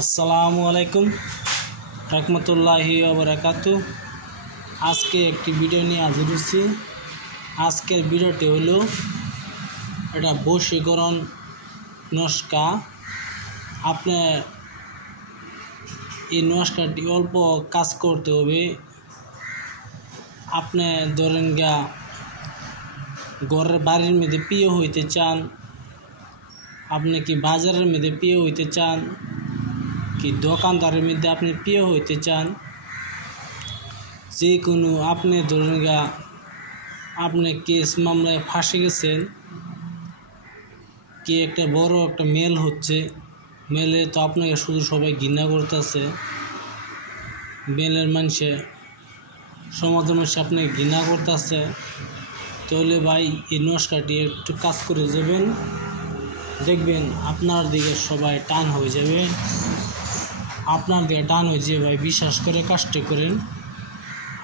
আসসালামু আলাইকুম রহমতুল্লাহি ওয়া বারাকাতুহু। আজকে একটি ভিডিও নিয়ে হাজির হয়েছি। আজকের ভিডিওটি হলো এটা বশীকরণ নস্কা। আপনি এই নস্কাটি অল্প কাজ করতে হবে। আপনি ধরেন ঘরের বাড়ির মধ্যে প্রিয় হইতে চান, আপনি কি বাজারের মধ্যে প্রিয় হইতে চান, কি দোকানদারের মধ্যে আপনি প্রিয় হইতে চান, যে কোনো আপনি ধরেন আপনি কেস মামলায় ফাঁসে গেছেন, কি একটা বড় একটা মেল হচ্ছে, মেলে তো আপনাকে শুধু সবাই ঘৃণা করতেছে, মেলের মানুষে সমাজের মানুষ আপনাকে ঘৃণা করতেছে, তাহলে ভাই এই নস্কাটি একটু কাজ করে যাবেন, দেখবেন আপনার দিকে সবাই টান হয়ে যাবে। আপনার দিকে টান হয়ে যে ভাই বিশ্বাস করে কাজটা করেন,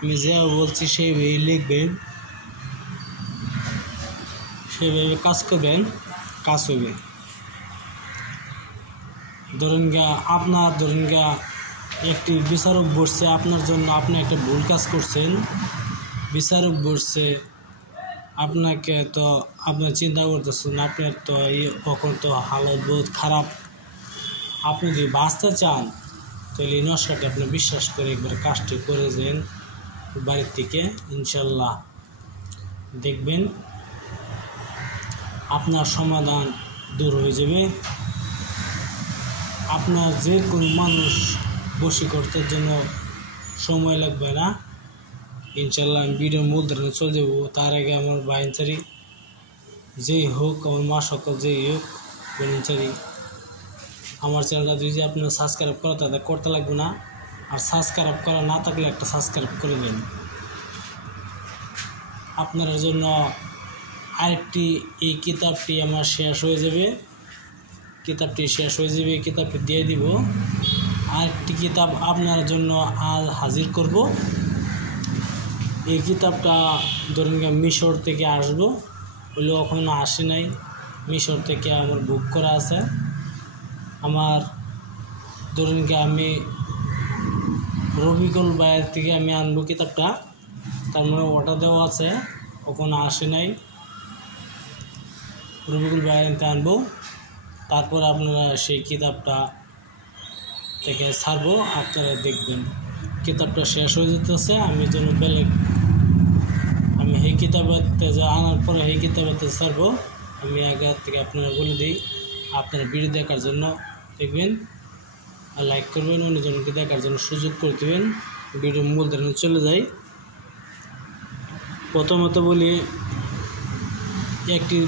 আমি যেভাবে বলছি সেইভাবে লিখবেন, সেইভাবে কাজ করবেন, কাজ হবে। আপনার একটি বিচারক বসছে আপনার জন্য, আপনি একটা ভুল কাজ করছেন, বিচারক বসছে আপনাকে, তো আপনার চিন্তা করতেছেন আপনার তো কখন তো হালত বহুত খারাপ। আপনি যদি বাঁচতে চান তাহলে এই নস্কাটি আপনি বিশ্বাস করে একবার কাজটি করে যান বাড়ির থেকে, ইনশাল্লাহ দেখবেন আপনার সমাধান দূর হয়ে যাবে। আপনার যে কোনো মানুষ বশীকরণের জন্য সময় লাগবে না, ইনশাল্লাহ আমি ভিডিওর মধ্যে চলে যাবো। তার আগে আমার বাইনচারি যেই হোক, আমার মা সকল যেই হোক বাইনচারি, আমার চ্যানেলটা যদি আপনার সাবস্ক্রাইব করা তাদের করতে লাগবে না, আর সাবস্ক্রাইব করা না থাকলে একটা সাবস্ক্রাইব করে দিন। আপনার জন্য আরেকটি এই কিতাবটি আমার শেষ হয়ে যাবে, কিতাবটি দিয়ে দিব। আরেকটি কিতাব আপনার জন্য আজ হাজির করব। এই কিতাবটা ধরেন মিশর থেকে আসবো, বলে ওখানে আসে নাই, মিশর থেকে আমার বুক করা আছে। আমার ধরেন আমি রবিকুল ভাইয়ের থেকে আমি আনবো কিতাবটা, তার মানে অর্ডার দেওয়া আছে, ওখানে আসে নাই, রবিকুল ভাইয়ের আনবো। তারপর আপনারা সেই কিতাবটা থেকে ছাড়বো, আপনারা দেখবেন কিতাবটা শেষ হয়ে যেতেছে। আমি যেন আমি এই কিতাবেতে আনার পরে এই কিতাবেতে ছাড়বো, আমি আগে থেকে আপনারা বলে দিই। আপনারা ভিডিও দেখার জন্য দেখবেন আর লাইক করবেন, অন্যজনকে দেখার জন্য সুযোগ করে দেবেন। ভিডিও মূল ধারণে চলে যাই। প্রথমত বলি, একটি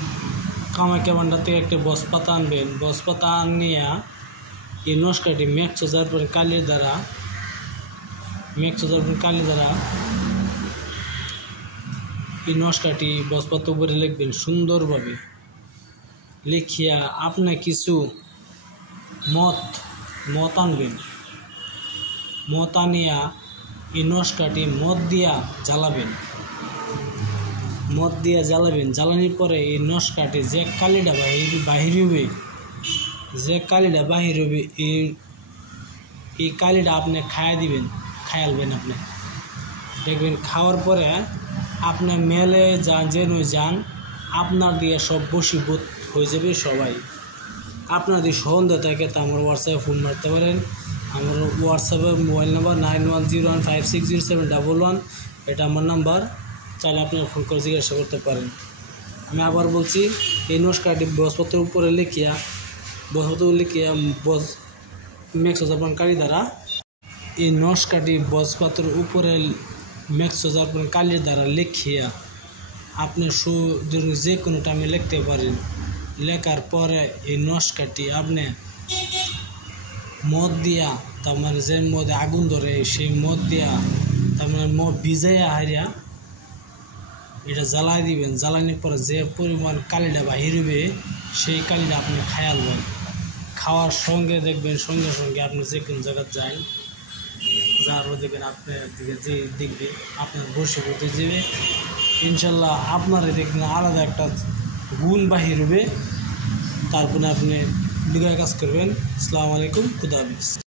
কামাখ্যা ভান্ডার থেকে একটা বসপাতা আনবেন। বসপাতা আনিয়া এই নস্কাটি মেক্স হাজার পর কালির দ্বারা এই নস্কাটি বসপাতা উপরে লিখবেন সুন্দরভাবে। লিখিয়া আপনি কিছু মদ আনবেন। মদ আনিয়া এই নস্কাটি মদ দিয়া জ্বালাবেন। জ্বালানোর পরে এই নস্কাটি যে কালিটা বাহির হবে, এই কালিটা আপনি খায়ালবেন। আপনি দেখবেন খাওয়ার পরে আপনার মেলে যান, আপনার দিয়ে সব বশীভূত হয়ে যাবে সবাই। আপনার যদি সন্দেহ থাকে তা আমার হোয়াটসঅ্যাপে ফোন মারতে পারেন। আমার হোয়াটসঅ্যাপে মোবাইল নাম্বার 9101560711, এটা আমার নাম্বার, চাইলে আপনারা ফোন করে জিজ্ঞাসা করতে পারেন। আমি আবার বলছি, এই নস্কাটি বসপত্রের উপরে লিখিয়া মেক্স কালি দ্বারা, এই নস্কাটি বসপত্রের উপরে মেক্স কালির দ্বারা লিখিয়া আপনি যে কোনো টাইমে লিখতে পারেন। লেখার পরে এই নস্কাটি আপনি মদ দিয়া, তার মানে যে মদে আগুন ধরে সেই মদ দিয়া, তার মানে মদ ভিজাইয়া হারিয়া এটা জ্বালাই দিবেন। জ্বালানোর পরে যে পরিমাণ কালিটা বাহির হবে, সেই কালিটা আপনি খায়ালবেন। খাওয়ার সঙ্গে দেখবেন সঙ্গে আপনি যে কোনো জায়গায় যান, যার দেখবেন আপনার দিকে যে দেখবে আপনার বশীভূত যাবে, ইনশাল্লাহ আপনার দেখবেন আলাদা একটা গুণ বাহির হবে। তারপরে আপনি লিগায় কাজ করবেন। আসসালামু আলাইকুম, খুদা হাফেজ।